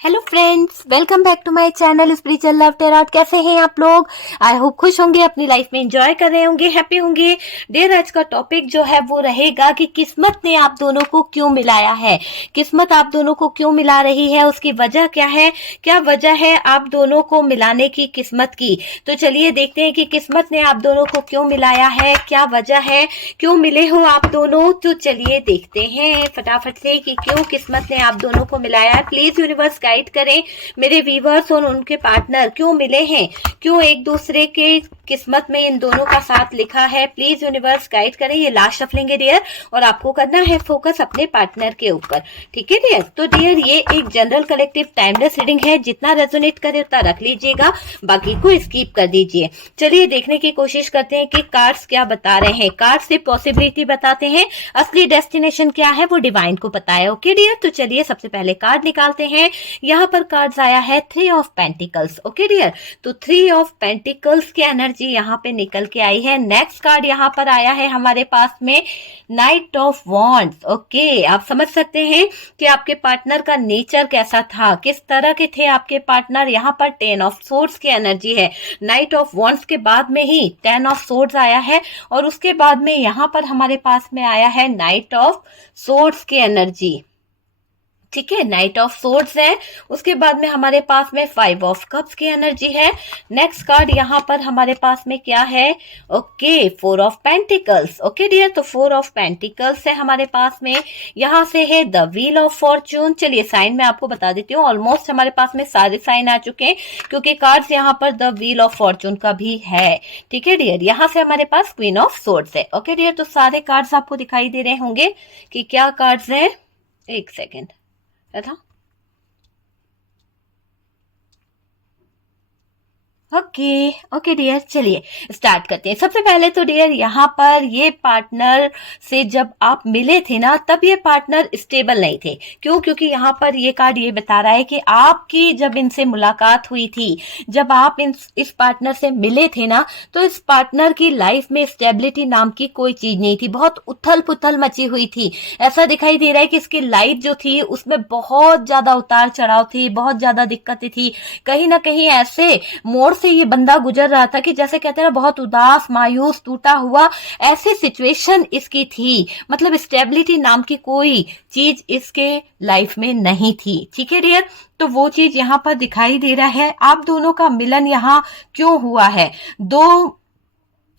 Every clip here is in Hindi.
Hello friends, welcome back to my channel spiritual love tarot. कैसे हैं आप लोग? आई होप खुश होंगे, अपनी लाइफ में एंजॉय कर रहे होंगे, हैप्पी होंगे। डियर, आज का टॉपिक जो है वो रहेगा कि किस्मत ने आप दोनों को क्यों मिलाया है। किस्मत आप दोनों को क्यों मिला रही है, उसकी वजह क्या है, क्या वजह है आप दोनों को मिलाने की किस्मत की। तो चलिए देखते हैं कि किस्मत ने आप दोनों को क्यों मिलाया है, क्या वजह है, क्यों मिले हो आप दोनों। तो चलिए देखते हैं फटाफट से कि क्यों किस्मत ने आप दोनों को मिलाया है। प्लीज यूनिवर्स गाइड करें मेरे व्यूवर्स और उनके पार्टनर क्यों मिले हैं, क्यों एक दूसरे के किस्मत में इन दोनों का साथ लिखा है। प्लीज यूनिवर्स गाइड करें। ये लास्ट शफलिंग है डियर, और आपको करना है फोकस अपने पार्टनर के ऊपर, ठीक है डियर। तो डियर, ये एक जनरल कलेक्टिव टाइमलेस रीडिंग है, जितना रेजोनेट करे उतना रख लीजिएगा, बाकी को स्किप कर दीजिए। चलिए देखने की कोशिश करते हैं कि कार्ड्स क्या बता रहे हैं। कार्ड से पॉसिबिलिटी बताते हैं, असली डेस्टिनेशन क्या है वो डिवाइन को पता है। ओके डियर, तो चलिए सबसे पहले कार्ड निकालते हैं। यहाँ पर कार्ड्स आया है 3 ऑफ पेंटिकल्स। ओके डियर, तो 3 ऑफ पेंटिकल्स की एनर्जी यहाँ पे निकल के आई है। नेक्स्ट कार्ड यहाँ पर आया है हमारे पास में नाइट ऑफ वॉन्ड्स। ओके, आप समझ सकते हैं कि आपके पार्टनर का नेचर कैसा था, किस तरह के थे आपके पार्टनर। यहाँ पर 10 ऑफ सोर्ड्स की एनर्जी है। नाइट ऑफ वॉन्ड्स के बाद में ही 10 ऑफ सोर्ड्स आया है, और उसके बाद में यहाँ पर हमारे पास में आया है नाइट ऑफ सोर्ड्स की एनर्जी। ठीक है, नाइट ऑफ सोर्ड्स है। उसके बाद में हमारे पास में 5 ऑफ कप्स की एनर्जी है। नेक्स्ट कार्ड यहाँ पर हमारे पास में क्या है, okay 4 of pentacles. Okay dear, तो 4 ऑफ पेंटिकल्स है हमारे पास में। यहाँ से है द व्हील ऑफ फॉर्चून। चलिए साइन में आपको बता देती हूँ, ऑलमोस्ट हमारे पास में सारे साइन आ चुके हैं, क्योंकि कार्ड्स यहाँ पर द व्हील ऑफ फॉर्चून का भी है। ठीक है डियर, यहाँ से हमारे पास क्वीन ऑफ सोर्ड्स है। ओके डियर, तो सारे कार्ड्स आपको दिखाई दे रहे होंगे कि क्या कार्ड्स है। एक सेकेंड था। ओके ओके डियर, चलिए स्टार्ट करते हैं। सबसे पहले तो डियर, यहाँ पर ये पार्टनर से जब आप मिले थे ना, तब ये पार्टनर स्टेबल नहीं थे। क्यों? क्योंकि यहाँ पर ये कार्ड ये बता रहा है कि आपकी जब इनसे मुलाकात हुई थी, जब आप इस पार्टनर से मिले थे ना, तो इस पार्टनर की लाइफ में स्टेबिलिटी नाम की कोई चीज नहीं थी। बहुत उथल पुथल मची हुई थी। ऐसा दिखाई दे रहा है कि इसकी लाइफ जो थी उसमें बहुत ज्यादा उतार चढ़ाव थी, बहुत ज्यादा दिक्कतें थी। कहीं ना कहीं ऐसे मोड़ से ये बंदा गुजर रहा था कि जैसे कहते हैं ना, बहुत उदास, मायूस, टूटा हुआ, ऐसी सिचुएशन इसकी थी। मतलब स्टेबिलिटी नाम की कोई चीज इसके लाइफ में नहीं थी। ठीक है डियर, तो वो चीज यहाँ पर दिखाई दे रहा है। आप दोनों का मिलन यहाँ क्यों हुआ है,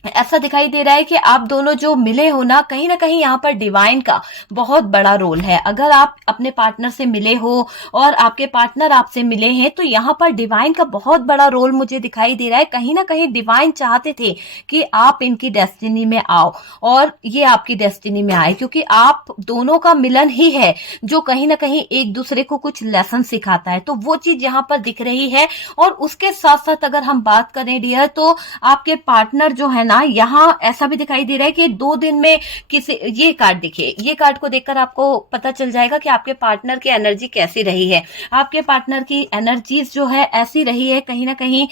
ऐसा दिखाई दे रहा है कि आप दोनों जो मिले हो ना कहीं यहाँ पर डिवाइन का बहुत बड़ा रोल है। अगर आप अपने पार्टनर से मिले हो और आपके पार्टनर आपसे मिले हैं, तो यहाँ पर डिवाइन का बहुत बड़ा रोल मुझे दिखाई दे रहा है। कहीं ना कहीं डिवाइन चाहते थे कि आप इनकी डेस्टिनी में आओ, और ये आपकी डेस्टिनी में आए, क्योंकि आप दोनों का मिलन ही है जो कहीं ना कहीं एक दूसरे को कुछ लेसन सिखाता है। तो वो चीज यहाँ पर दिख रही है। और उसके साथ साथ अगर हम बात करें डियर, तो आपके पार्टनर जो है ना, यहाँ ऐसा भी दिखाई दे रहा है कि 2 दिन में किसी, ये कार्ड दिखे, ये कार्ड को देखकर आपको पता चल जाएगा कि आपके पार्टनर की एनर्जी कैसी रही है। आपके पार्टनर की एनर्जीज जो है ऐसी रही है, कहीं ना कहीं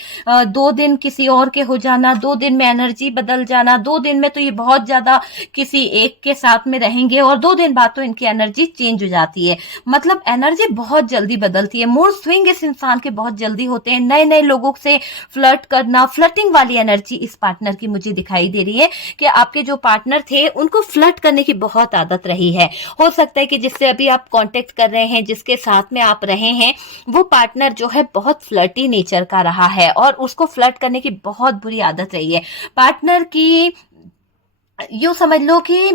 2 दिन किसी और के हो जाना, 2 दिन में एनर्जी बदल जाना, 2 दिन में तो ये बहुत ज्यादा किसी एक के साथ में रहेंगे, और 2 दिन बाद तो इनकी एनर्जी चेंज हो जाती है। मतलब एनर्जी बहुत जल्दी बदलती है। मूड स्विंग इस इंसान के बहुत जल्दी होते हैं। नए नए लोगों से फ्लर्ट करना, फ्लर्टिंग वाली एनर्जी इस पार्टनर की मुझे दिखाई दे रही है कि आपके जो पार्टनर थे उनको फ्लर्ट करने की बहुत आदत रही है। हो सकता है कि जिससे अभी आप कांटेक्ट कर रहे हैं, जिसके साथ में आप रहे हैं, वो पार्टनर जो है बहुत फ्लर्टी नेचर का रहा है, और उसको फ्लर्ट करने की बहुत बुरी आदत रही है। पार्टनर की यूं समझ लो कि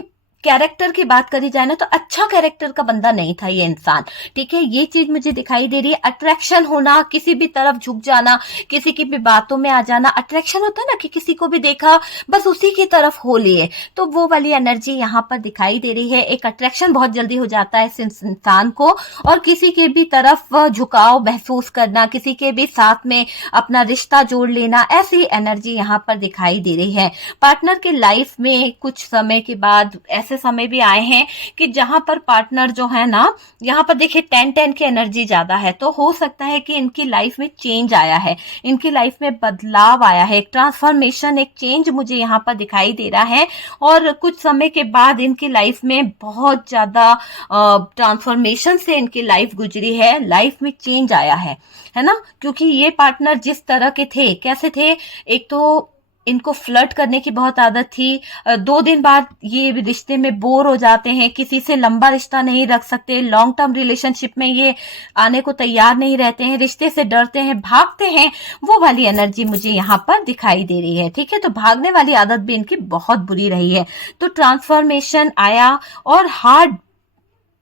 कैरेक्टर की बात करी जाए ना, तो अच्छा कैरेक्टर का बंदा नहीं था ये इंसान। ठीक है, ये चीज मुझे दिखाई दे रही है। अट्रैक्शन होना, किसी भी तरफ झुक जाना, किसी की भी बातों में आ जाना। अट्रैक्शन होता है ना कि किसी को भी देखा बस उसी की तरफ हो लिए, तो वो वाली एनर्जी यहाँ पर दिखाई दे रही है। एक अट्रैक्शन बहुत जल्दी हो जाता है इस इंसान को, और किसी के भी तरफ झुकाव महसूस करना, किसी के भी साथ में अपना रिश्ता जोड़ लेना, ऐसी एनर्जी यहाँ पर दिखाई दे रही है। पार्टनर की लाइफ में कुछ समय के बाद ऐसा ऐसे समय भी आए हैं कि जहां पर पार्टनर जो है ना, यहाँ पर देखिए 10-10 की एनर्जी ज्यादा है, तो हो सकता है कि इनकी लाइफ में चेंज आया है, इनकी लाइफ में बदलाव आया है, एक ट्रांसफॉर्मेशन, एक चेंज मुझे यहाँ पर दिखाई दे रहा है। और कुछ समय के बाद इनकी लाइफ में बहुत ज्यादा ट्रांसफॉर्मेशन से इनकी लाइफ गुजरी है, लाइफ में चेंज आया है ना। क्योंकि ये पार्टनर जिस तरह के थे, कैसे थे, एक तो इनको फ्लर्ट करने की बहुत आदत थी, 2 दिन बाद ये रिश्ते में बोर हो जाते हैं, किसी से लंबा रिश्ता नहीं रख सकते, लॉन्ग टर्म रिलेशनशिप में ये आने को तैयार नहीं रहते हैं, रिश्ते से डरते हैं, भागते हैं, वो वाली एनर्जी मुझे यहाँ पर दिखाई दे रही है। ठीक है, तो भागने वाली आदत भी इनकी बहुत बुरी रही है। तो ट्रांसफॉर्मेशन आया और हार्ड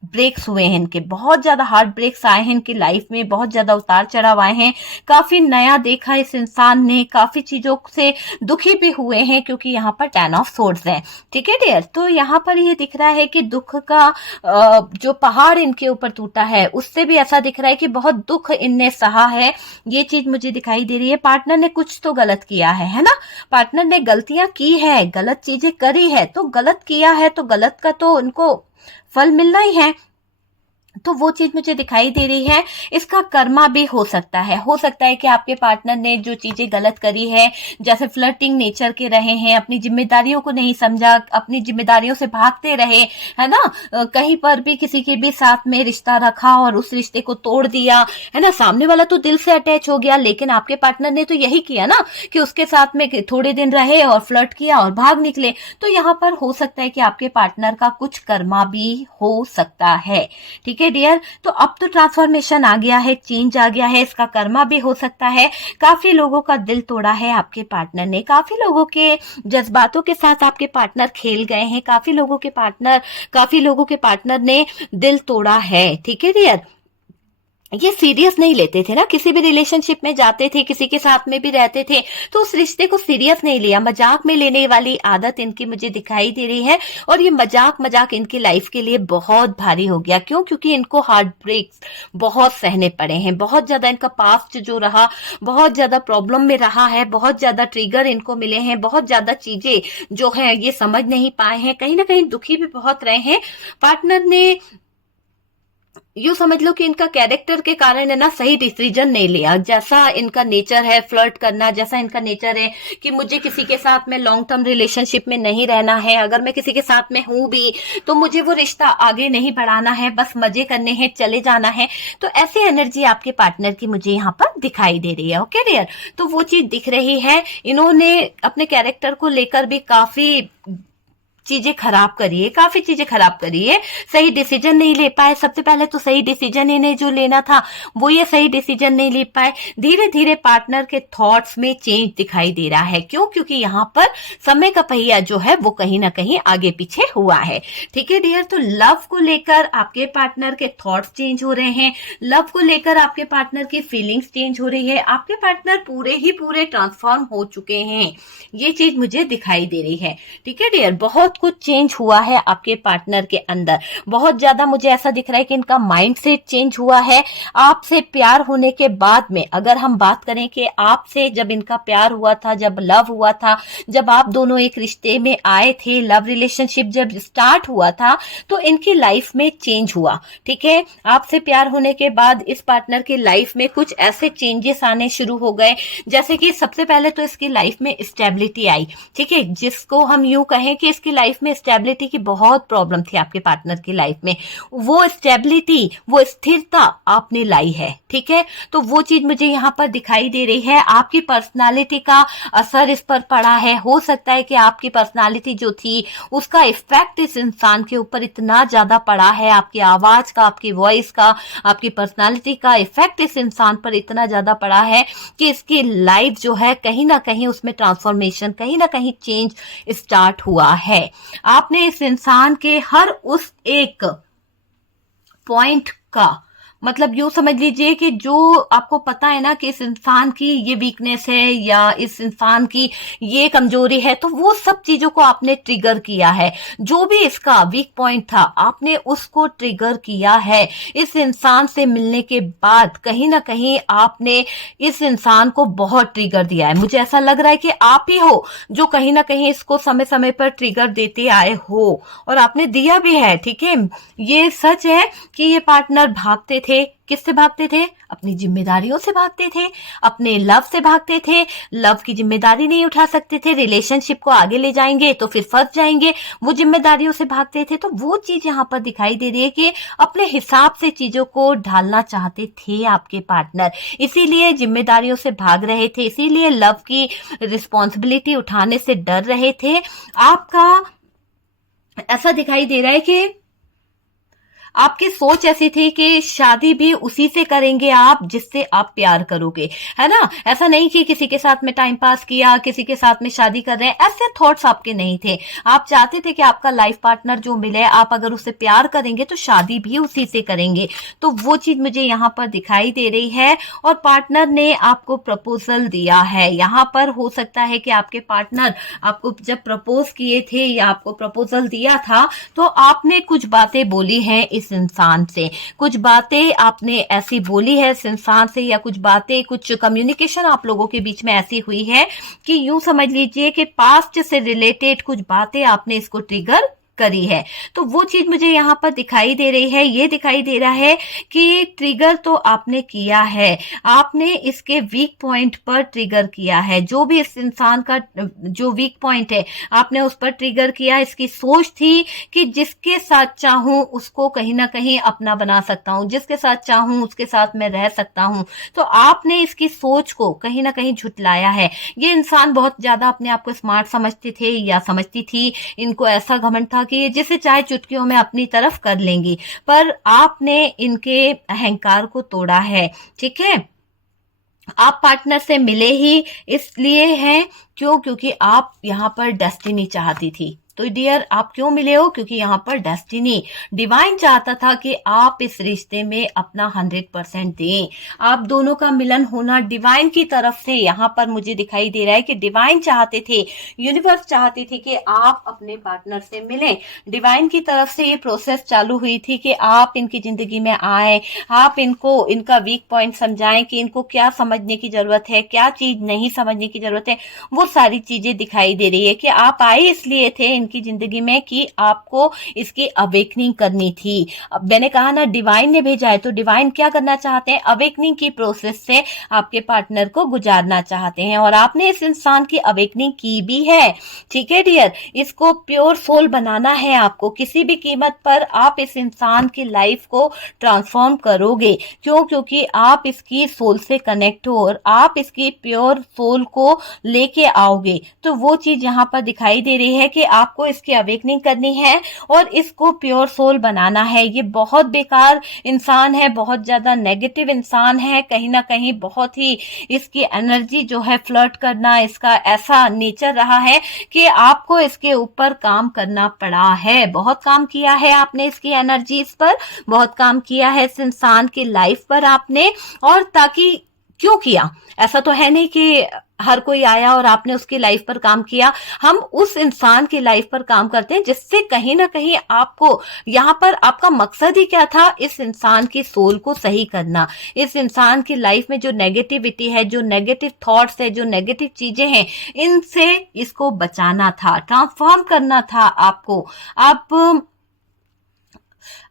ब्रेक्स हुए हैं, इनके बहुत ज्यादा हार्ट ब्रेक्स आए हैं इनकी लाइफ में, बहुत ज्यादा उतार चढ़ाव आए हैं, काफी नया देखा इस इंसान ने, काफी चीजों से दुखी भी हुए हैं, क्योंकि यहाँ पर 10 ऑफ सोर्ड्स है। ठीक है डियर, तो यहाँ पर ये दिख रहा है कि दुख का जो पहाड़ इनके ऊपर टूटा है, उससे भी ऐसा दिख रहा है कि बहुत दुख इनने सहा है, ये चीज मुझे दिखाई दे रही है। पार्टनर ने कुछ तो गलत किया है ना, पार्टनर ने गलतियां की है, गलत चीजें करी है, तो गलत किया है तो गलत का तो उनको फल मिलना ही है, तो वो चीज मुझे दिखाई दे रही है। इसका कर्मा भी हो सकता है कि आपके पार्टनर ने जो चीजें गलत करी है, जैसे फ्लर्टिंग नेचर के रहे हैं, अपनी जिम्मेदारियों को नहीं समझा, अपनी जिम्मेदारियों से भागते रहे, है ना, कहीं पर भी किसी के भी साथ में रिश्ता रखा और उस रिश्ते को तोड़ दिया, है ना। सामने वाला तो दिल से अटैच हो गया, लेकिन आपके पार्टनर ने तो यही किया ना कि उसके साथ में थोड़े दिन रहे और फ्लर्ट किया और भाग निकले। तो यहाँ पर हो सकता है कि आपके पार्टनर का कुछ कर्मा भी हो सकता है। ठीक है डियर, तो अब तो ट्रांसफॉर्मेशन आ गया है, चेंज आ गया है, इसका कर्मा भी हो सकता है। काफी लोगों का दिल तोड़ा है आपके पार्टनर ने, काफी लोगों के जज्बातों के साथ आपके पार्टनर खेल गए हैं, काफी लोगों के पार्टनर ने दिल तोड़ा है। ठीक है डियर, ये सीरियस नहीं लेते थे ना, किसी भी रिलेशनशिप में जाते थे, किसी के साथ में भी रहते थे, तो उस रिश्ते को सीरियस नहीं लिया, मजाक में लेने वाली आदत इनकी मुझे दिखाई दे रही है। और ये मजाक इनकी लाइफ के लिए बहुत भारी हो गया। क्यों? क्योंकि इनको हार्ट ब्रेक्स बहुत सहने पड़े हैं, बहुत ज्यादा इनका पास्ट जो रहा, बहुत ज्यादा प्रॉब्लम में रहा है, बहुत ज्यादा ट्रिगर इनको मिले हैं, बहुत ज्यादा चीजें जो है ये समझ नहीं पाए हैं, कहीं ना कहीं दुखी भी बहुत रहे हैं। पार्टनर ने यू समझ लो कि इनका कैरेक्टर के कारण है ना, सही डिसीजन नहीं लिया। जैसा इनका नेचर है फ्लर्ट करना, जैसा इनका नेचर है कि मुझे किसी के साथ में लॉन्ग टर्म रिलेशनशिप में नहीं रहना है, अगर मैं किसी के साथ में हूं भी तो मुझे वो रिश्ता आगे नहीं बढ़ाना है, बस मजे करने हैं, चले जाना है। तो ऐसी एनर्जी आपके पार्टनर की मुझे यहाँ पर दिखाई दे रही है। ओके डियर, तो वो चीज दिख रही है। इन्होंने अपने कैरेक्टर को लेकर भी काफी चीजें खराब करी है, सही डिसीजन नहीं ले पाए। सबसे पहले तो सही डिसीजन इन्हें जो लेना था वो ये सही डिसीजन नहीं ले पाए। धीरे धीरे पार्टनर के थॉट्स में चेंज दिखाई दे रहा है। क्यों? क्योंकि यहाँ पर समय का पहिया जो है वो कहीं ना कहीं आगे पीछे हुआ है। ठीक है डियर, तो लव को लेकर आपके पार्टनर के थॉट्स चेंज हो रहे हैं, लव को लेकर आपके पार्टनर की फीलिंग्स चेंज हो रही है, आपके पार्टनर पूरे ट्रांसफॉर्म हो चुके हैं, ये चीज मुझे दिखाई दे रही है। ठीक है डियर, बहुत कुछ चेंज हुआ है आपके पार्टनर के अंदर, बहुत ज्यादा मुझे ऐसा दिख रहा है कि इनका माइंडसेट चेंज हुआ है। आपसे प्यार होने के बाद में अगर हम बात करें कि आपसे जब इनका प्यार हुआ था, जब लव हुआ था, जब आप दोनों एक रिश्ते में आए थे, लव रिलेशनशिप जब स्टार्ट हुआ था, तो इनकी लाइफ में चेंज हुआ। ठीक है, आपसे प्यार होने के बाद इस पार्टनर की लाइफ में कुछ ऐसे चेंजेस आने शुरू हो गए, जैसे कि सबसे पहले तो इसकी लाइफ में स्टेबिलिटी आई। ठीक है, जिसको हम यूं कहें कि इसकी लाइफ में स्टेबिलिटी की बहुत प्रॉब्लम थी आपके पार्टनर की लाइफ में, वो स्टेबिलिटी, वो स्थिरता आपने लाई है। ठीक है, तो वो चीज मुझे यहाँ पर दिखाई दे रही है। आपकी पर्सनालिटी का असर इस पर पड़ा है। हो सकता है कि आपकी पर्सनालिटी जो थी उसका इफेक्ट इस इंसान के ऊपर इतना ज्यादा पड़ा है, आपकी आवाज का, आपकी वॉइस का, आपकी पर्सनालिटी का इफेक्ट इस इंसान पर इतना ज्यादा पड़ा है कि इसकी लाइफ जो है कहीं ना कहीं उसमें ट्रांसफॉर्मेशन, कहीं ना कहीं चेंज स्टार्ट हुआ है। आपने इस इंसान के हर उस एक पॉइंट का मतलब यूं समझ लीजिए कि जो आपको पता है ना कि इस इंसान की ये वीकनेस है या इस इंसान की ये कमजोरी है, तो वो सब चीजों को आपने ट्रिगर किया है। जो भी इसका वीक पॉइंट था आपने उसको ट्रिगर किया है। इस इंसान से मिलने के बाद कहीं ना कहीं आपने इस इंसान को बहुत ट्रिगर दिया है। मुझे ऐसा लग रहा है कि आप ही हो जो कहीं ना कहीं इसको समय समय पर ट्रिगर देते आए हो, और आपने दिया भी है। ठीक है, ये सच है कि ये पार्टनर भागते थे। किससे भागते थे? अपनी जिम्मेदारियों से भागते थे, अपने लव से भागते थे। लव की जिम्मेदारी नहीं उठा सकते थे, रिलेशनशिप को आगे ले जाएंगे तो फिर फंस जाएंगे, वो जिम्मेदारियों से भागते थे। तो वो चीज यहाँ पर दिखाई दे रही है कि अपने हिसाब से चीजों को ढालना चाहते थे आपके पार्टनर, इसीलिए जिम्मेदारियों से भाग रहे थे, इसीलिए लव की रिस्पॉन्सिबिलिटी उठाने से डर रहे थे। आपका ऐसा दिखाई दे रहा है कि आपकी सोच ऐसी थी कि शादी भी उसी से करेंगे आप जिससे आप प्यार करोगे, है ना। ऐसा नहीं कि किसी के साथ में टाइम पास किया, किसी के साथ में शादी कर रहे हैं, ऐसे थॉट्स आपके नहीं थे। आप चाहते थे कि आपका लाइफ पार्टनर जो मिले, आप अगर उससे प्यार करेंगे तो शादी भी उसी से करेंगे। तो वो चीज मुझे यहाँ पर दिखाई दे रही है। और पार्टनर ने आपको प्रपोजल दिया है। यहाँ पर हो सकता है कि आपके पार्टनर आपको जब प्रपोज किए थे या आपको प्रपोजल दिया था तो आपने कुछ बातें बोली हैं इस इंसान से, कुछ बातें आपने ऐसी बोली है इस इंसान से, या कुछ बातें, कुछ कम्युनिकेशन आप लोगों के बीच में ऐसी हुई है कि यूं समझ लीजिए कि पास्ट से रिलेटेड कुछ बातें आपने इसको ट्रिगर करी है। तो वो चीज मुझे यहाँ पर दिखाई दे रही है। ये दिखाई दे रहा है कि ट्रिगर तो आपने किया है, आपने इसके वीक पॉइंट पर ट्रिगर किया है। जो भी इस इंसान का जो वीक पॉइंट है आपने उस पर ट्रिगर किया। इसकी सोच थी कि जिसके साथ चाहूं उसको कहीं ना कहीं अपना बना सकता हूं, जिसके साथ चाहूं उसके साथ मैं रह सकता हूं। तो आपने इसकी सोच को कहीं ना कहीं झुटलाया है। ये इंसान बहुत ज्यादा अपने आप को स्मार्ट समझते थे या समझती थी। इनको ऐसा घमंड था कि जिसे चाहे चुटकियों में अपनी तरफ कर लेंगी, पर आपने इनके अहंकार को तोड़ा है। ठीक है, आप पार्टनर से मिले ही इसलिए हैं क्योंकि आप यहाँ पर डेस्टिनी चाहती थी। तो डियर, आप क्यों मिले हो? क्योंकि यहाँ पर डेस्टिनी, डिवाइन चाहता था कि आप इस रिश्ते में अपना 100% दें। आप दोनों का मिलन होना डिवाइन की तरफ से यहाँ पर मुझे दिखाई दे रहा है कि डिवाइन चाहते थे, यूनिवर्स चाहती थी कि आप अपने पार्टनर से मिलें। डिवाइन की तरफ से ये प्रोसेस चालू हुई थी कि आप इनकी जिंदगी में आए, आप इनको इनका वीक पॉइंट समझाएं कि इनको क्या समझने की जरूरत है, क्या चीज नहीं समझने की जरूरत है। वो सारी चीजें दिखाई दे रही है कि आप आए इसलिए थे की जिंदगी में कि आपको इसकी अवेकनिंग करनी थी। अब मैंने कहा ना डिवाइन ने भेजा है, तो डिवाइन क्या करना चाहते हैं? अवेकनिंग की प्रोसेस से आपके पार्टनर को गुजारना चाहते हैं, और आपने इस इंसान की अवेकनिंग की भी है। ठीक है डियर, इसको प्योर सोल बनाना है आपको। किसी भी कीमत पर आप इस इंसान की लाइफ को ट्रांसफॉर्म करोगे। क्यों? क्योंकि आप इसकी सोल से कनेक्ट हो और आप इसकी प्योर सोल को लेके आओगे। तो वो चीज यहाँ पर दिखाई दे रही है कि आपको इसकी अवेकनिंग करनी है और इसको प्योर सोल बनाना है। ये बहुत बेकार इंसान है, बहुत ज्यादा नेगेटिव इंसान है, कहीं ना कहीं बहुत ही इसकी एनर्जी जो है फ्लर्ट करना, इसका ऐसा नेचर रहा है कि आपको इसके ऊपर काम करना पड़ा है। बहुत काम किया है आपने इसकी एनर्जी पर, बहुत काम किया है इस इंसान की लाइफ पर आपने। और ताकि क्यों किया? ऐसा तो है नहीं कि हर कोई आया और आपने उसकी लाइफ पर काम किया। हम उस इंसान की लाइफ पर काम करते हैं जिससे कहीं ना कहीं आपको यहाँ पर आपका मकसद ही क्या था? इस इंसान की सोल को सही करना, इस इंसान की लाइफ में जो नेगेटिविटी है, जो नेगेटिव थॉट्स है, जो नेगेटिव चीजें हैं, इनसे इसको बचाना था, ट्रांसफॉर्म करना था आपको।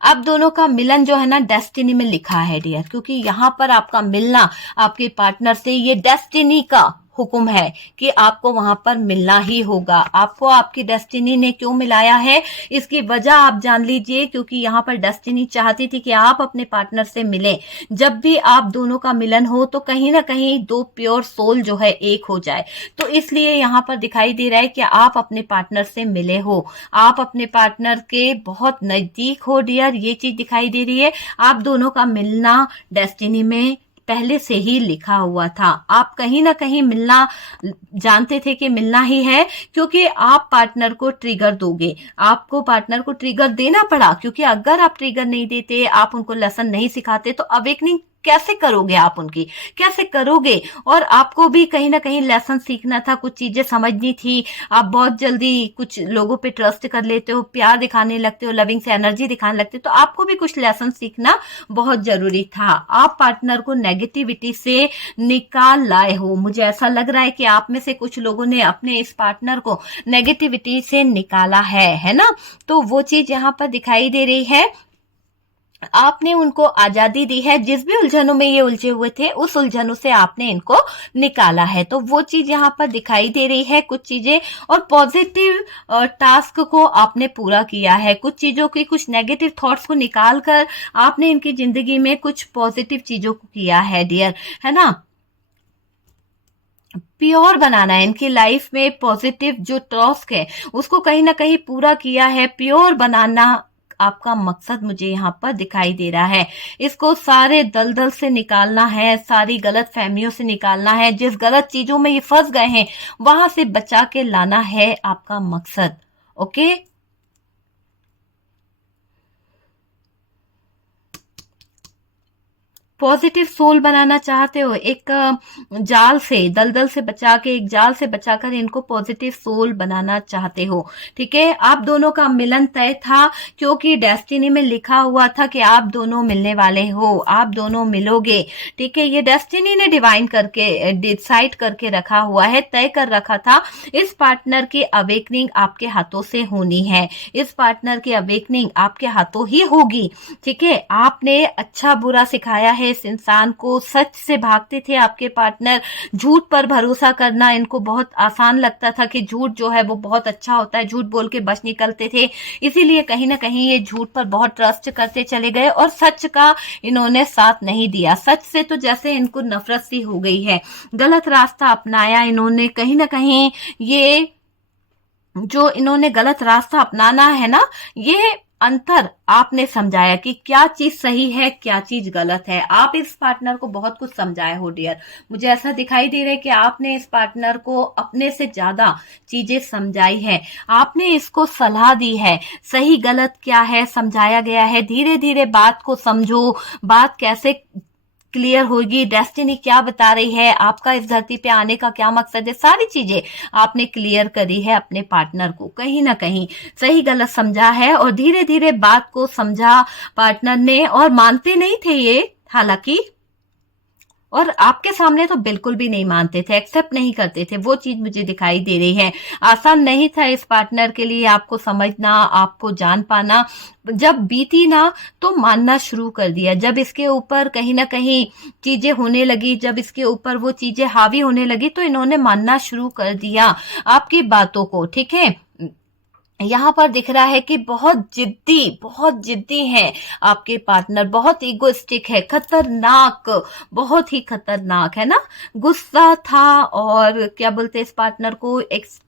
अब दोनों का मिलन जो है ना डेस्टिनी में लिखा है डियर, क्योंकि यहाँ पर आपका मिलना आपके पार्टनर से ये डेस्टिनी का हुक्म है कि आपको वहां पर मिलना ही होगा। आपको आपकी डेस्टिनी ने क्यों मिलाया है इसकी वजह आप जान लीजिए, क्योंकि यहाँ पर डेस्टिनी चाहती थी कि आप अपने पार्टनर से मिलें। जब भी आप दोनों का मिलन हो तो कहीं ना कहीं दो प्योर सोल जो है एक हो जाए। तो इसलिए यहाँ पर दिखाई दे रहा है कि आप अपने पार्टनर से मिले हो, आप अपने पार्टनर के बहुत नजदीक हो डियर, ये चीज दिखाई दे रही है। आप दोनों का मिलना डेस्टिनी में पहले से ही लिखा हुआ था। आप कहीं ना कहीं मिलना जानते थे कि मिलना ही है, क्योंकि आप पार्टनर को ट्रिगर दोगे, आपको पार्टनर को ट्रिगर देना पड़ा, क्योंकि अगर आप ट्रिगर नहीं देते, आप उनको लेसन नहीं सिखाते, तो अवेकनिंग कैसे करोगे, आप उनकी कैसे करोगे। और आपको भी कहीं ना कहीं लेसन सीखना था, कुछ चीजें समझनी थी। आप बहुत जल्दी कुछ लोगों पे ट्रस्ट कर लेते हो, प्यार दिखाने लगते हो, लविंग से एनर्जी दिखाने लगते हो, तो आपको भी कुछ लेसन सीखना बहुत जरूरी था। आप पार्टनर को नेगेटिविटी से निकाल लाए हो। मुझे ऐसा लग रहा है कि आप में से कुछ लोगों ने अपने इस पार्टनर को नेगेटिविटी से निकाला है ना। तो वो चीज यहाँ पर दिखाई दे रही है। आपने उनको आजादी दी है, जिस भी उलझनों में ये उलझे हुए थे, उस उलझनों से आपने इनको निकाला है। तो वो चीज यहाँ पर दिखाई दे रही है, कुछ चीजें। और पॉजिटिव टास्क को आपने पूरा किया है, कुछ चीजों की, कुछ नेगेटिव थॉट्स को निकाल कर आपने इनकी जिंदगी में कुछ पॉजिटिव चीजों को किया है डियर, है ना। प्योर बनाना है इनकी लाइफ में, पॉजिटिव जो टास्क है उसको कहीं ना कहीं पूरा किया है। प्योर बनाना आपका मकसद मुझे यहाँ पर दिखाई दे रहा है। इसको सारे दलदल से निकालना है, सारी गलत फहमियों से निकालना है, जिस गलत चीजों में ये फंस गए हैं वहां से बचा के लाना है आपका मकसद। ओके, पॉजिटिव सोल बनाना चाहते हो, एक जाल से, दलदल से बचा के, एक जाल से बचाकर इनको पॉजिटिव सोल बनाना चाहते हो। ठीक है, आप दोनों का मिलन तय था, क्योंकि डेस्टिनी में लिखा हुआ था कि आप दोनों मिलने वाले हो, आप दोनों मिलोगे। ठीक है, ये डेस्टिनी ने डिवाइन करके, डिसाइड करके रखा हुआ है, तय कर रखा था। इस पार्टनर की अवेकनिंग आपके हाथों से होनी है, इस पार्टनर की अवेकनिंग आपके हाथों ही होगी। ठीक है, आपने अच्छा बुरा सिखाया है इस इंसान को, सच से भागते थे आपके पार्टनर, झूठ पर भरोसा करना इनको बहुत आसान लगता था कि झूठ जो है वो बहुत अच्छा होता है, झूठ बोल के बच निकलते थे, इसीलिए कहीं ना कहीं ये झूठ पर बहुत ट्रस्ट करते चले गए और सच का इन्होंने साथ नहीं दिया। सच से तो जैसे इनको नफरत सी हो गई है, गलत रास्ता अपनाया इन्होंने। कहीं ना कहीं ये जो इन्होंने गलत रास्ता अपनाना है ना, ये अंतर आपने समझाया कि क्या चीज सही है, क्या चीज गलत है। आप इस पार्टनर को बहुत कुछ समझाए हो डियर। मुझे ऐसा दिखाई दे रहा है कि आपने इस पार्टनर को अपने से ज्यादा चीजें समझाई है, आपने इसको सलाह दी है, सही गलत क्या है समझाया गया है। धीरे धीरे बात को समझो, बात कैसे क्लियर होगी, डेस्टिनी क्या बता रही है, आपका इस धरती पे आने का क्या मकसद है, सारी चीजें आपने क्लियर करी है अपने पार्टनर को। कहीं ना कहीं सही गलत समझा है और धीरे धीरे बात को समझा पार्टनर ने, और मानते नहीं थे ये हालांकि, और आपके सामने तो बिल्कुल भी नहीं मानते थे, एक्सेप्ट नहीं करते थे। वो चीज मुझे दिखाई दे रही है। आसान नहीं था इस पार्टनर के लिए आपको समझना, आपको जान पाना। जब बीती ना तो मानना शुरू कर दिया, जब इसके ऊपर कहीं ना कहीं चीजें होने लगी, जब इसके ऊपर वो चीजें हावी होने लगी, तो इन्होंने मानना शुरू कर दिया आपकी बातों को। ठीक है, यहाँ पर दिख रहा है कि बहुत जिद्दी हैं आपके पार्टनर, बहुत इगोइस्टिक है, खतरनाक, बहुत ही खतरनाक है ना। गुस्सा था, और क्या बोलते हैं इस पार्टनर को,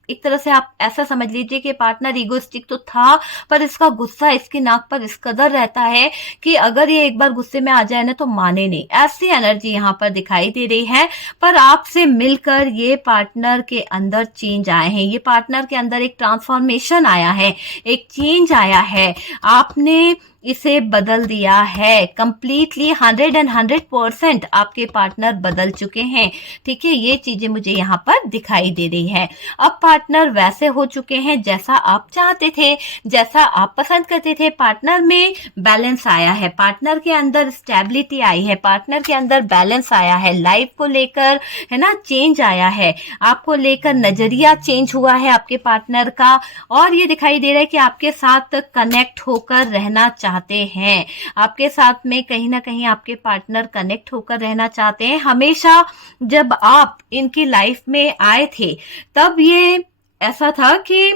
एक तरह से आप ऐसा समझ लीजिए कि पार्टनर इगोइस्टिक तो था, पर इसका गुस्सा इसकी नाक पर इस कदर रहता है कि अगर ये एक बार गुस्से में आ जाए ना तो माने नहीं, ऐसी एनर्जी यहाँ पर दिखाई दे रही है। पर आपसे मिलकर ये पार्टनर के अंदर चेंज आए हैं, ये पार्टनर के अंदर एक ट्रांसफॉर्मेशन आया है, एक चेंज आया है, आपने इसे बदल दिया है कंप्लीटली। 100% आपके पार्टनर बदल चुके हैं। ठीक है, ये चीजें मुझे यहाँ पर दिखाई दे रही है। अब पार्टनर वैसे हो चुके हैं जैसा आप चाहते थे, जैसा आप पसंद करते थे। पार्टनर में बैलेंस आया है, पार्टनर के अंदर स्टेबिलिटी आई है, पार्टनर के अंदर बैलेंस आया है, लाइफ को लेकर, है ना, चेंज आया है, आपको लेकर नजरिया चेंज हुआ है आपके पार्टनर का। और ये दिखाई दे रहा है कि आपके साथ कनेक्ट होकर रहना चाहते हैं, आपके साथ में कहीं ना कहीं आपके पार्टनर कनेक्ट होकर रहना चाहते हैं। हमेशा जब आप इनकी लाइफ में आए थे तब ये ऐसा था कि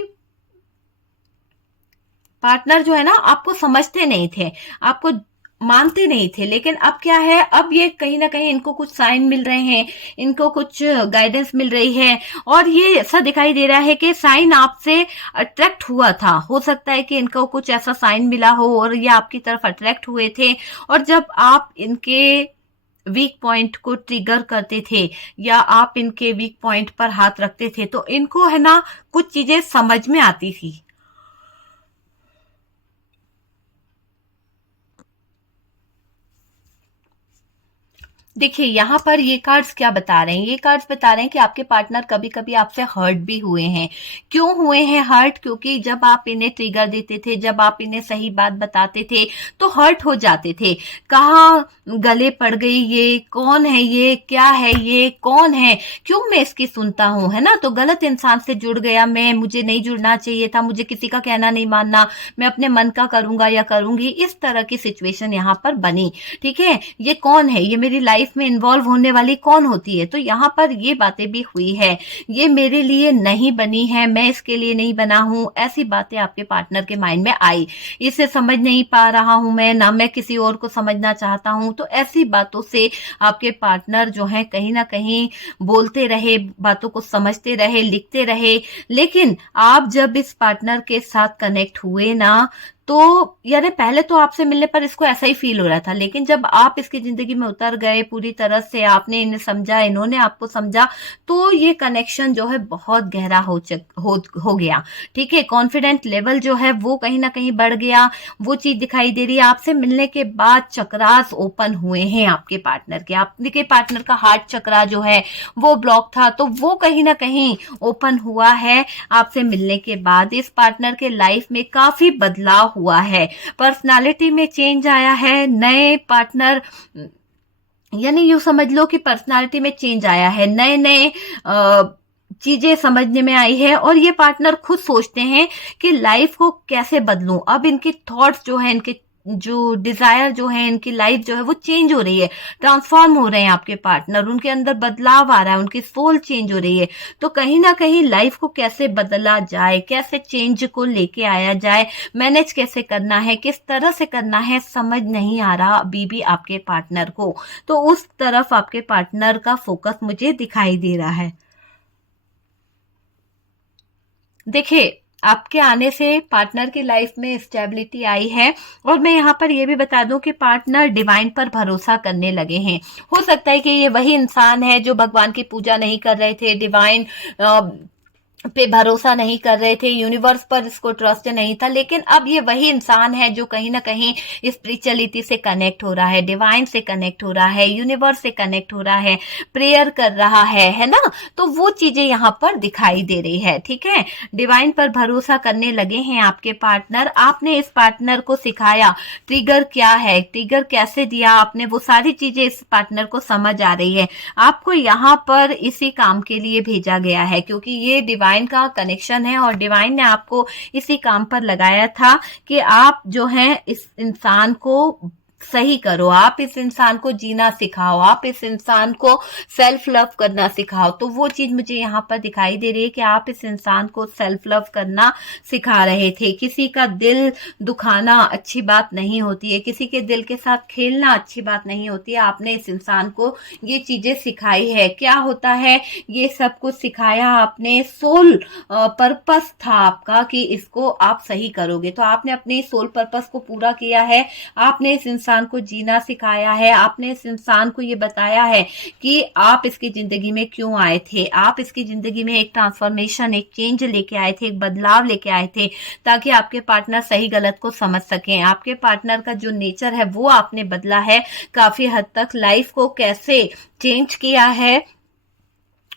पार्टनर जो है ना आपको समझते नहीं थे, आपको मानते नहीं थे, लेकिन अब क्या है, अब ये कहीं ना कहीं इनको कुछ साइन मिल रहे हैं, इनको कुछ गाइडेंस मिल रही है, और ये ऐसा दिखाई दे रहा है कि साइन आपसे अट्रैक्ट हुआ था। हो सकता है कि इनको कुछ ऐसा साइन मिला हो और ये आपकी तरफ अट्रैक्ट हुए थे, और जब आप इनके वीक पॉइंट को ट्रिगर करते थे या आप इनके वीक पॉइंट पर हाथ रखते थे तो इनको है ना कुछ चीजें समझ में आती थी। देखिए यहाँ पर ये कार्ड्स क्या बता रहे हैं, ये कार्ड्स बता रहे हैं कि आपके पार्टनर कभी कभी आपसे हर्ट भी हुए हैं। क्यों हुए हैं हर्ट? क्योंकि जब आप इन्हें ट्रिगर देते थे, जब आप इन्हें सही बात बताते थे तो हर्ट हो जाते थे। कहाँ गले पड़ गई, ये कौन है, ये क्या है, ये कौन है, क्यों मैं इसकी सुनता हूँ, है ना। तो गलत इंसान से जुड़ गया मैं, मुझे नहीं जुड़ना चाहिए था, मुझे किसी का कहना नहीं मानना, मैं अपने मन का करूंगा या करूंगी, इस तरह की सिचुएशन यहाँ पर बनी। ठीक है, ये कौन है, ये मेरी लाइफ में इन्वॉल्व होने वाली कौन होती है। तो यहाँ पर ये बातें भी हुई है, ये मेरे लिए नहीं बनी है, मैं इसके लिए नहीं बना हूं, ऐसी बातें आपके पार्टनर के माइंड में आई। इसे समझ नहीं पा रहा हूं मैं, ना मैं किसी और को समझना चाहता हूं। तो ऐसी बातों से आपके पार्टनर जो है कहीं ना कहीं बोलते रहे, बातों को समझते रहे, लिखते रहे। लेकिन आप जब इस पार्टनर के साथ कनेक्ट हुए ना, तो यानी पहले तो आपसे मिलने पर इसको ऐसा ही फील हो रहा था, लेकिन जब आप इसकी जिंदगी में उतर गए पूरी तरह से, आपने इन्हें समझा, इन्होंने आपको समझा, तो ये कनेक्शन जो है बहुत गहरा हो गया। ठीक है, कॉन्फिडेंट लेवल जो है वो कहीं ना कहीं बढ़ गया, वो चीज दिखाई दे रही है। आपसे मिलने के बाद चक्रास ओपन हुए हैं आपके पार्टनर के। आपके पार्टनर का हार्ट चक्रा जो है वो ब्लॉक था, तो वो कहीं ना कहीं ओपन हुआ है आपसे मिलने के बाद। इस पार्टनर के लाइफ में काफी बदलाव हुआ है, पर्सनालिटी में चेंज आया है, नए पार्टनर, यानी यूं समझ लो कि पर्सनालिटी में चेंज आया है, नए नए चीजें समझने में आई है। और ये पार्टनर खुद सोचते हैं कि लाइफ को कैसे बदलूं। अब इनके थॉट्स जो है, इनके जो डिजायर जो है, इनकी लाइफ जो है वो चेंज हो रही है, ट्रांसफॉर्म हो रहे हैं आपके पार्टनर, उनके अंदर बदलाव आ रहा है, उनकी सोल चेंज हो रही है। तो कहीं ना कहीं लाइफ को कैसे बदला जाए, कैसे चेंज को लेके आया जाए, मैनेज कैसे करना है, किस तरह से करना है, समझ नहीं आ रहा अभी भी आपके पार्टनर को। तो उस तरफ आपके पार्टनर का फोकस मुझे दिखाई दे रहा है। देखिए, आपके आने से पार्टनर की लाइफ में स्टेबिलिटी आई है। और मैं यहाँ पर ये भी बता दूं कि पार्टनर डिवाइन पर भरोसा करने लगे हैं। हो सकता है कि ये वही इंसान है जो भगवान की पूजा नहीं कर रहे थे, डिवाइन पे भरोसा नहीं कर रहे थे, यूनिवर्स पर इसको ट्रस्ट नहीं था, लेकिन अब ये वही इंसान है जो कहीं ना कहीं स्पिरिचुअलिटी से कनेक्ट हो रहा है, डिवाइन से कनेक्ट हो रहा है, यूनिवर्स से कनेक्ट हो रहा है, प्रेयर कर रहा है ना। तो वो चीजें यहाँ पर दिखाई दे रही है। ठीक है, डिवाइन पर भरोसा करने लगे हैं आपके पार्टनर। आपने इस पार्टनर को सिखाया ट्रिगर क्या है, ट्रिगर कैसे दिया आपने, वो सारी चीजें इस पार्टनर को समझ आ रही है। आपको यहाँ पर इसी काम के लिए भेजा गया है, क्योंकि ये डिवाइन का कनेक्शन है और डिवाइन ने आपको इसी काम पर लगाया था कि आप जो है इस इंसान को सही करो, आप इस इंसान को जीना सिखाओ, आप इस इंसान को सेल्फ लव करना सिखाओ। तो वो चीज मुझे यहाँ पर दिखाई दे रही है कि आप इस इंसान को सेल्फ लव करना सिखा रहे थे। किसी का दिल दुखाना अच्छी बात नहीं होती है, किसी के दिल के साथ खेलना अच्छी बात नहीं होती है। आपने इस इंसान को ये चीजें सिखाई है। क्या होता है, ये सब कुछ सिखाया आपने। सोल पर्पस था आपका कि इसको आप सही करोगे, तो आपने अपने सोल पर्पस को पूरा किया है। आपने इस इंसान को जीना सिखाया है, आपने इस इंसान को ये बताया है कि आप इसकी जिंदगी में क्यों आए थे। आप इसकी जिंदगी में एक ट्रांसफॉर्मेशन, एक चेंज लेके आए थे, एक बदलाव लेके आए थे, ताकि आपके पार्टनर सही गलत को समझ सकें। आपके पार्टनर का जो नेचर है वो आपने बदला है, काफी हद तक लाइफ को कैसे चेंज किया है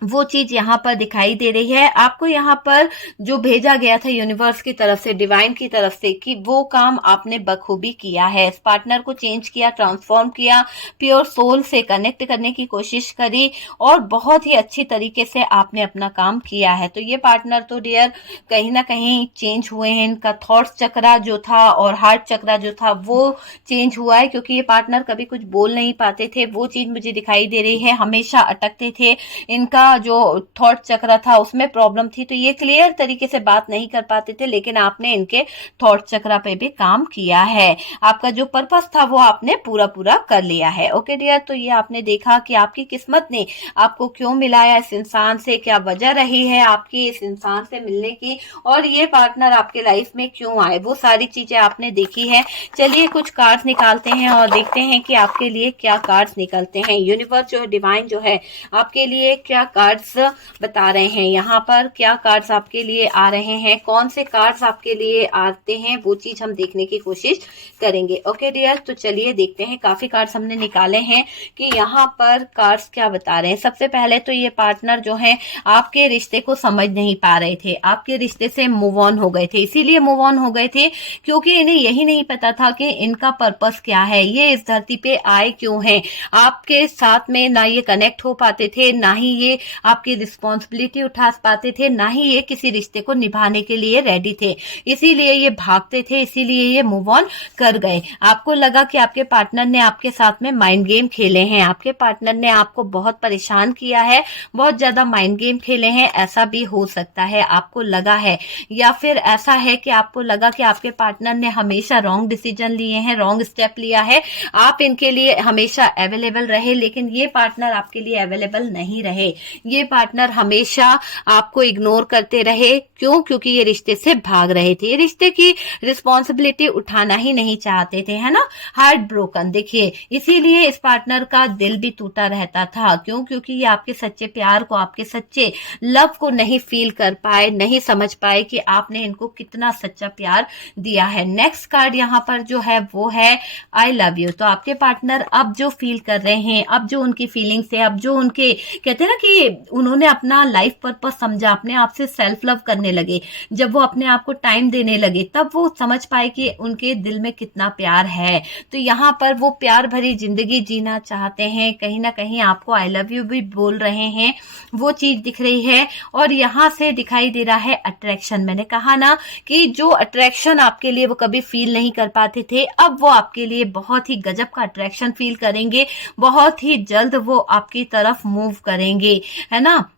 वो चीज यहाँ पर दिखाई दे रही है। आपको यहाँ पर जो भेजा गया था यूनिवर्स की तरफ से, डिवाइन की तरफ से, कि वो काम आपने बखूबी किया है। इस पार्टनर को चेंज किया, ट्रांसफॉर्म किया, प्योर सोल से कनेक्ट करने की कोशिश करी और बहुत ही अच्छी तरीके से आपने अपना काम किया है। तो ये पार्टनर तो डियर कहीं ना कहीं चेंज हुए हैं। इनका थॉट्स चक्रा जो था और हार्ट चक्रा जो था वो चेंज हुआ है, क्योंकि ये पार्टनर कभी कुछ बोल नहीं पाते थे। वो चीज मुझे दिखाई दे रही है, हमेशा अटकते थे। इनका उनका जो थॉट चक्र था उसमें प्रॉब्लम थी, तो ये क्लियर तरीके से बात नहीं कर पाते थे, लेकिन आपने इनके थॉट चक्र पे भी काम किया है। आपका जो पर्पस था वो आपने पूरा पूरा कर लिया है। ओके डियर, तो ये आपने देखा कि आपकी किस्मत ने आपको क्यों मिलाया इस इंसान से, क्या वजह रही है आपकी इस इंसान से मिलने की, और ये पार्टनर आपके लाइफ में क्यों आए, वो सारी चीजें आपने देखी है। चलिए कुछ कार्ड्स निकालते हैं और देखते हैं कि आपके लिए क्या कार्ड्स निकलते हैं। यूनिवर्स जो है, डिवाइन जो है, आपके लिए क्या कार्ड्स बता रहे हैं, यहाँ पर क्या कार्ड्स आपके लिए आ रहे हैं, कौन से कार्ड्स आपके लिए आते हैं, वो चीज हम देखने की कोशिश करेंगे। ओके डियर, तो चलिए देखते हैं। काफी कार्ड्स हमने निकाले हैं कि यहाँ पर कार्ड्स क्या बता रहे हैं। सबसे पहले तो ये पार्टनर जो है आपके रिश्ते को समझ नहीं पा रहे थे, आपके रिश्ते से मूव ऑन हो गए थे। इसीलिए मूव ऑन हो गए थे क्योंकि इन्हें यही नहीं पता था कि इनका पर्पस क्या है, ये इस धरती पे आए क्यों हैं। आपके साथ में ना ये कनेक्ट हो पाते थे, ना ही ये आपकी रिस्पॉन्सिबिलिटी उठा पाते थे, ना ही ये किसी रिश्ते को निभाने के लिए रेडी थे। इसीलिए ये भागते थे, इसीलिए ये मूव ऑन कर गए। आपको लगा कि आपके पार्टनर ने आपके साथ में माइंड गेम खेले हैं, आपके पार्टनर ने आपको बहुत परेशान किया है, बहुत ज्यादा माइंड गेम खेले हैं, ऐसा भी हो सकता है आपको लगा है। या फिर ऐसा है कि आपको लगा कि आपके पार्टनर ने हमेशा रॉन्ग डिसीजन लिए हैं, रॉन्ग स्टेप लिया है, आप इनके लिए हमेशा अवेलेबल रहे, लेकिन ये पार्टनर आपके लिए अवेलेबल नहीं रहे। ये पार्टनर हमेशा आपको इग्नोर करते रहे। क्यों? क्योंकि ये रिश्ते से भाग रहे थे, रिश्ते की रिस्पॉन्सिबिलिटी उठाना ही नहीं चाहते थे, है ना। हार्ट ब्रोकन, देखिए इसीलिए इस पार्टनर का दिल भी टूटा रहता था। क्यों? क्योंकि ये आपके सच्चे प्यार को, आपके सच्चे लव को नहीं फील कर पाए, नहीं समझ पाए कि आपने इनको कितना सच्चा प्यार दिया है। नेक्स्ट कार्ड यहाँ पर जो है वो है आई लव यू। तो आपके पार्टनर अब जो फील कर रहे हैं, अब जो उनकी फीलिंग्स है, अब जो उनके कहते हैं ना कि उन्होंने अपना लाइफ पर्पस समझा, अपने आप से सेल्फ लव करने लगे, जब वो अपने आप को टाइम देने लगे, तब वो समझ पाए कि उनके दिल में कितना प्यार है। तो यहाँ पर वो प्यार भरी जिंदगी जीना चाहते हैं, कहीं ना कहीं आपको आई लव यू भी बोल रहे हैं, वो चीज दिख रही है। और यहाँ से दिखाई दे रहा है अट्रैक्शन। मैंने कहा ना कि जो अट्रैक्शन आपके लिए वो कभी फील नहीं कर पाते थे, अब वो आपके लिए बहुत ही गजब का अट्रैक्शन फील करेंगे, बहुत ही जल्द वो आपकी तरफ मूव करेंगे, है ना।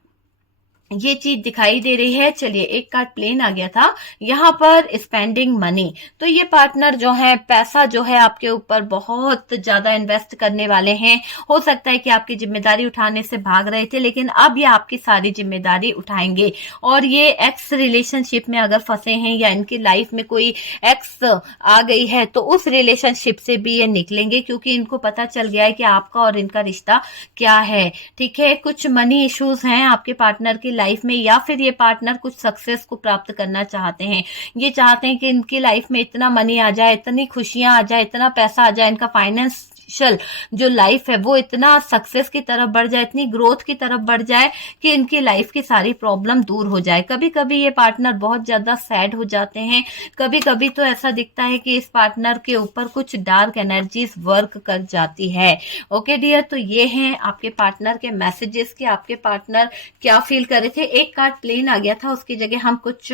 ये चीज दिखाई दे रही है। चलिए एक कार्ड प्लेन आ गया था यहाँ पर, स्पेंडिंग मनी। तो ये पार्टनर जो है पैसा जो है आपके ऊपर बहुत ज्यादा इन्वेस्ट करने वाले हैं। हो सकता है कि आपकी जिम्मेदारी उठाने से भाग रहे थे, लेकिन अब ये आपकी सारी जिम्मेदारी उठाएंगे। और ये एक्स रिलेशनशिप में अगर फंसे हैं या इनकी लाइफ में कोई एक्स आ गई है, तो उस रिलेशनशिप से भी ये निकलेंगे, क्योंकि इनको पता चल गया है कि आपका और इनका रिश्ता क्या है। ठीक है, कुछ मनी इश्यूज हैं आपके पार्टनर की लाइफ में, या फिर ये पार्टनर कुछ सक्सेस को प्राप्त करना चाहते हैं। ये चाहते हैं कि इनकी लाइफ में इतना मनी आ जाए, इतनी खुशियां आ जाए, इतना पैसा आ जाए, इनका फाइनेंशियल जो लाइफ है वो इतना सक्सेस की तरफ बढ़ जाए, इतनी ग्रोथ की तरफ बढ़ जाए कि इनकी लाइफ की सारी प्रॉब्लम दूर हो जाए। कभी कभी ये पार्टनर बहुत ज्यादा सैड हो जाते हैं, कभी कभी तो ऐसा दिखता है कि इस पार्टनर के ऊपर कुछ डार्क एनर्जीज वर्क कर जाती है। ओके डियर, तो ये हैं आपके पार्टनर के मैसेजेस कि आपके पार्टनर क्या फील कर रहे थे। एक कार्ड प्लेन आ गया था, उसकी जगह हम कुछ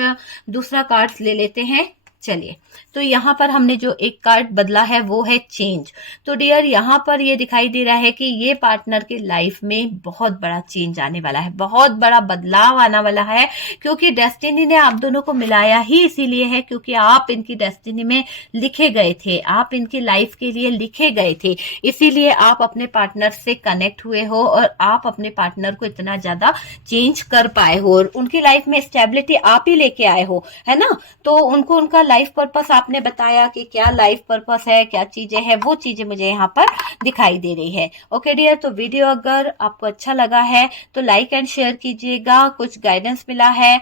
दूसरा कार्ड ले लेते हैं। चलिए, तो यहाँ पर हमने जो एक कार्ड बदला है वो है चेंज। तो डियर यहाँ पर ये दिखाई दे रहा है कि ये पार्टनर की लाइफ में बहुत बड़ा चेंज आने वाला है, बहुत बड़ा बदलाव आने वाला है, क्योंकि डेस्टिनी ने आप दोनों को मिलाया ही इसीलिए है क्योंकि आप इनकी डेस्टिनी में लिखे गए थे, आप इनकी लाइफ के लिए लिखे गए थे। इसीलिए आप अपने पार्टनर से कनेक्ट हुए हो और आप अपने पार्टनर को इतना ज्यादा चेंज कर पाए हो और उनकी लाइफ में स्टेबिलिटी आप ही लेके आए हो, है ना। तो उनको उनका लाइफ पर्पस आपने बताया कि क्या लाइफ पर्पस है, क्या चीजें हैं, वो चीजें मुझे यहाँ पर दिखाई दे रही है। ओके डियर, तो वीडियो अगर आपको अच्छा लगा है तो लाइक एंड शेयर कीजिएगा। कुछ गाइडेंस मिला है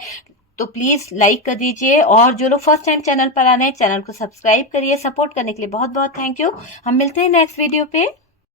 तो प्लीज लाइक कर दीजिए, और जो लोग फर्स्ट टाइम चैनल पर आ रहे हैं चैनल को सब्सक्राइब करिए। सपोर्ट करने के लिए बहुत बहुत थैंक यू। हम मिलते हैं नेक्स्ट वीडियो पे।